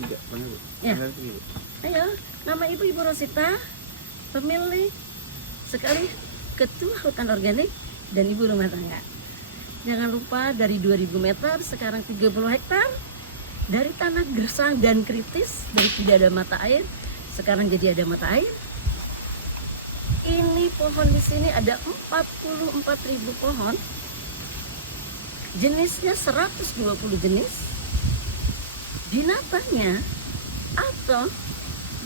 Tidak, mana Bu? Ya. Mana itu, Bu? Ayo, nama Ibu Rosita, pemilik sekali ketua hutan organik dan ibu rumah tangga. Jangan lupa dari 2000 meter sekarang 30 hektar, dari tanah gersang dan kritis, dari tidak ada mata air sekarang jadi ada mata air. Ini pohon di sini ada 44.000 pohon, jenisnya 120 jenis. Binatangnya atau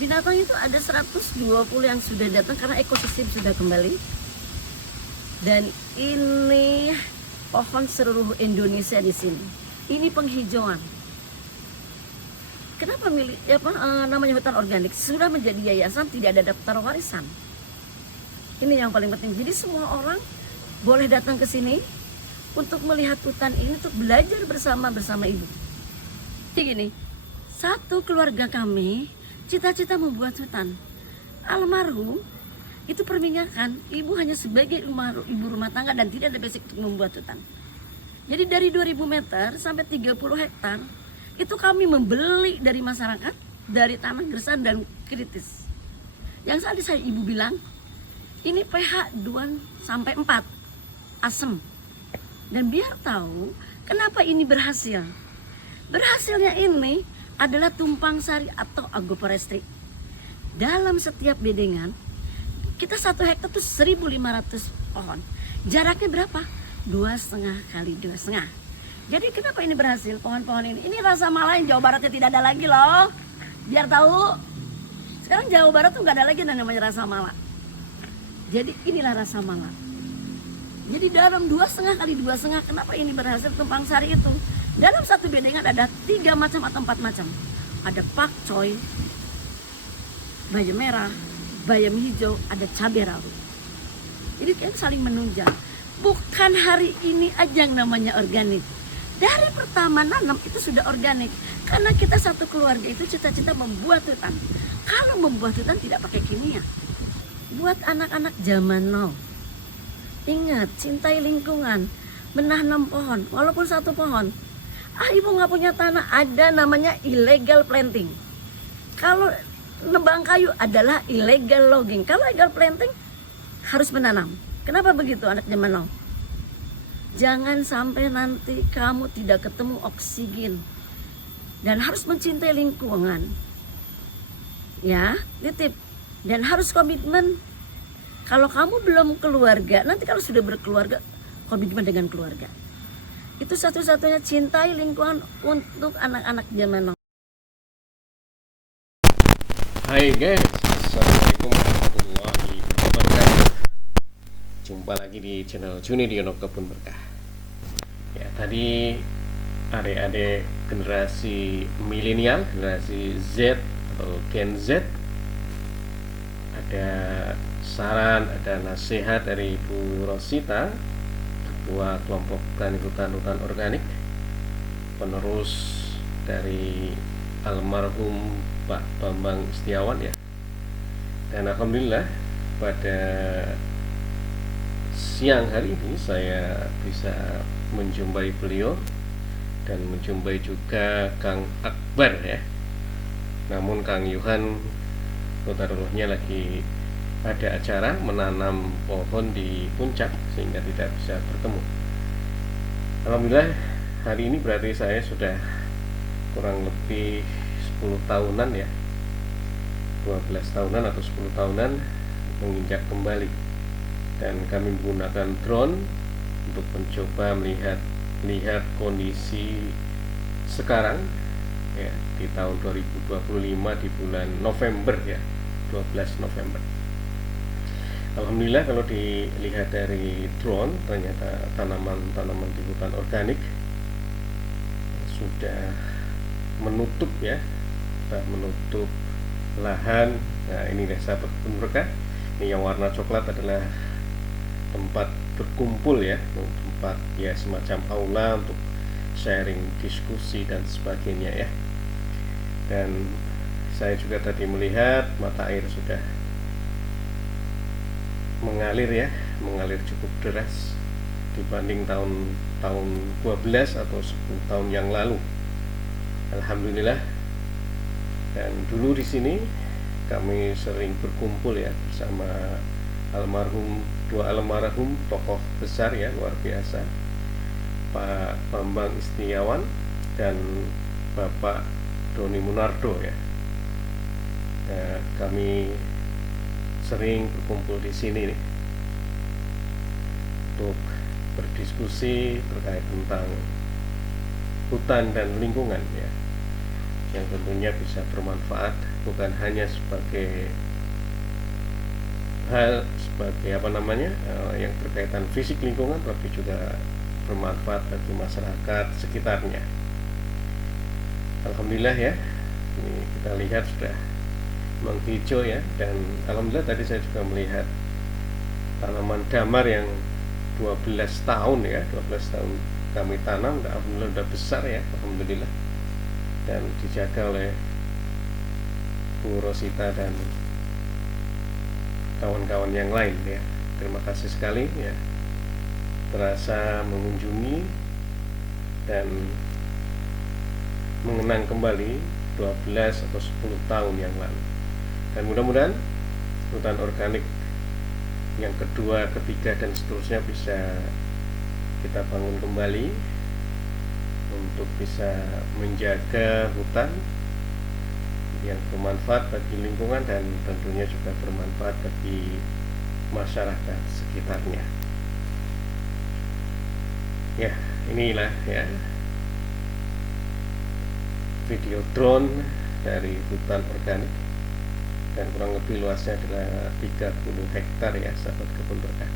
binatang itu ada 120 yang sudah datang karena ekosistem sudah kembali. Dan ini pohon seluruh Indonesia di sini. Ini penghijauan. Kenapa namanya hutan organik? Sudah menjadi yayasan, tidak ada daftar warisan. Ini yang paling penting. Jadi semua orang boleh datang ke sini untuk melihat hutan ini, untuk belajar bersama ibu. Jadi gini, satu keluarga kami cita-cita membuat hutan. Almarhum itu perminyakan, ibu hanya sebagai ibu rumah tangga dan tidak ada basic untuk membuat hutan. Jadi dari 2000 meter sampai 30 hektar itu kami membeli dari masyarakat, dari tanah gersang dan kritis. Yang tadi saya ibu bilang, ini pH 2 sampai 4, asam. Dan biar tahu kenapa ini berhasil. Berhasilnya ini adalah tumpang sari atau agroforestry. Dalam setiap bedengan, kita 1 hektar itu 1.500 pohon. Jaraknya berapa? 2,5 kali 2,5. Jadi kenapa ini berhasil pohon-pohon ini? Ini rasa mala yang Jawa Baratnya tidak ada lagi loh. Biar tahu. Sekarang Jawa Barat tuh nggak ada lagi yang namanya rasa mala. Jadi inilah rasa mala. Jadi dalam 2,5 kali 2,5, kenapa ini berhasil tumpang sari itu? Dalam satu bedengan ada 3 macam atau 4 macam. Ada pakcoy, bayam merah, bayam hijau, ada cabai rawit. Jadi kan saling menunjang. Bukan hari ini aja yang namanya organik. Dari pertama nanam itu sudah organik. Karena kita satu keluarga itu cita-cita membuat hutan. Kalau membuat hutan tidak pakai kimia. Buat anak-anak zaman now, ingat, cintai lingkungan, menanam pohon, walaupun 1 pohon. Ibu nggak punya tanah, ada namanya illegal planting. Kalau nebang kayu adalah illegal logging. Kalau illegal planting harus menanam. Kenapa begitu anak zaman now? Jangan sampai nanti kamu tidak ketemu oksigen. Dan harus mencintai lingkungan. Ya, titip. Dan harus komitmen. Kalau kamu belum keluarga, nanti kalau sudah berkeluarga, komitmen dengan keluarga. Itu satu-satunya, cintai lingkungan untuk anak-anak zaman now. Hai guys, assalamualaikum warahmatullahi wabarakatuh. Jumpa lagi di channel Junidiono Kebun Berkah. Ya, tadi adik-adik generasi milenial, generasi Z atau Gen Z, ada saran, ada nasihat dari Ibu Rosita, ketua kelompok tani hutan organik, penerus dari almarhum Pak Bambang Setiawan ya. Dan alhamdulillah pada siang hari ini saya bisa menjumpai beliau dan menjumpai juga Kang Akbar ya. Namun Kang Yuhan kotaruhnya lagi ada acara menanam pohon di puncak sehingga tidak bisa bertemu. Alhamdulillah hari ini berarti saya sudah kurang lebih 10 tahunan ya, 12 tahunan atau 10 tahunan menginjak kembali, dan kami menggunakan drone untuk mencoba melihat kondisi sekarang ya, di tahun 2025 di bulan November ya, 12 November. Alhamdulillah kalau dilihat dari drone, ternyata tanaman-tanaman di hutan organik sudah menutup ya, sudah menutup lahan. Nah ini deh sahabat kebun berkah, ini yang warna coklat adalah tempat berkumpul ya, tempat ya semacam aula untuk sharing, diskusi dan sebagainya ya. Dan saya juga tadi melihat mata air sudah mengalir ya, mengalir cukup deras dibanding tahun 12 atau 10 tahun yang lalu. Alhamdulillah Dan dulu di sini kami sering berkumpul ya bersama dua almarhum tokoh besar ya, luar biasa, Pak Bambang Istiawan dan Bapak Doni Munardo ya. Nah, kami sering berkumpul di sini nih, untuk berdiskusi terkait tentang hutan dan lingkungan ya, yang tentunya bisa bermanfaat bukan hanya sebagai yang berkaitan fisik lingkungan, tapi juga bermanfaat bagi masyarakat sekitarnya. Alhamdulillah ya, ini kita lihat sudah menghijau ya, dan alhamdulillah tadi saya juga melihat tanaman damar yang 12 tahun ya, 12 tahun kami tanam, alhamdulillah udah besar ya, alhamdulillah, dan dijaga oleh Bu Rosita dan kawan-kawan yang lain ya. Terima kasih sekali ya, terasa mengunjungi dan mengenang kembali 12 atau 10 tahun yang lalu. Dan mudah-mudahan hutan organik yang kedua, ketiga, dan seterusnya bisa kita bangun kembali untuk bisa menjaga hutan yang bermanfaat bagi lingkungan dan tentunya juga bermanfaat bagi masyarakat sekitarnya. Ya, inilah ya video drone dari hutan organik, dan kurang lebih luasnya adalah 30 hektar ya, sahabat kebun berkah.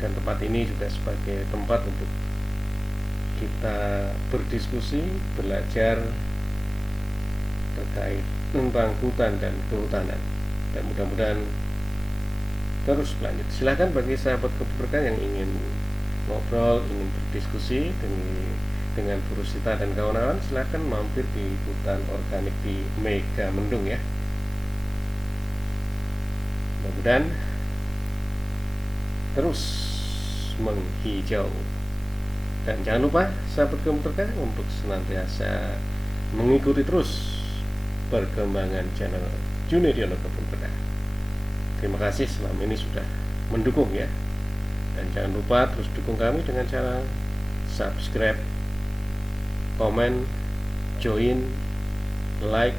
Dan tempat ini juga sebagai tempat untuk kita berdiskusi, belajar terkait tentang hutan dan kehutanan, dan mudah-mudahan terus berlanjut. Silahkan bagi sahabat kebun berkah yang ingin ngobrol, ingin berdiskusi dengan Bu Rosita dan kawan-kawan, silahkan mampir di hutan organik di Mega Mendung ya. Mudah-mudahan terus menghijau. Dan jangan lupa sahabat kebun berkah untuk senantiasa mengikuti terus perkembangan channel Junediono Kebun Berkah. Terima kasih selama ini sudah mendukung ya. Dan jangan lupa terus dukung kami dengan cara subscribe, komen, join, like,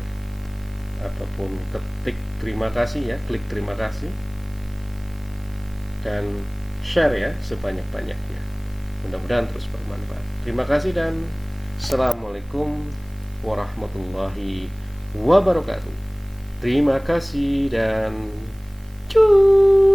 ataupun ketik terima kasih ya, klik terima kasih, dan share ya sebanyak-banyaknya. Mudah-mudahan terus bermanfaat. Terima kasih dan Assalamualaikum warahmatullahi wabarakatuh. Terima kasih dan cuy.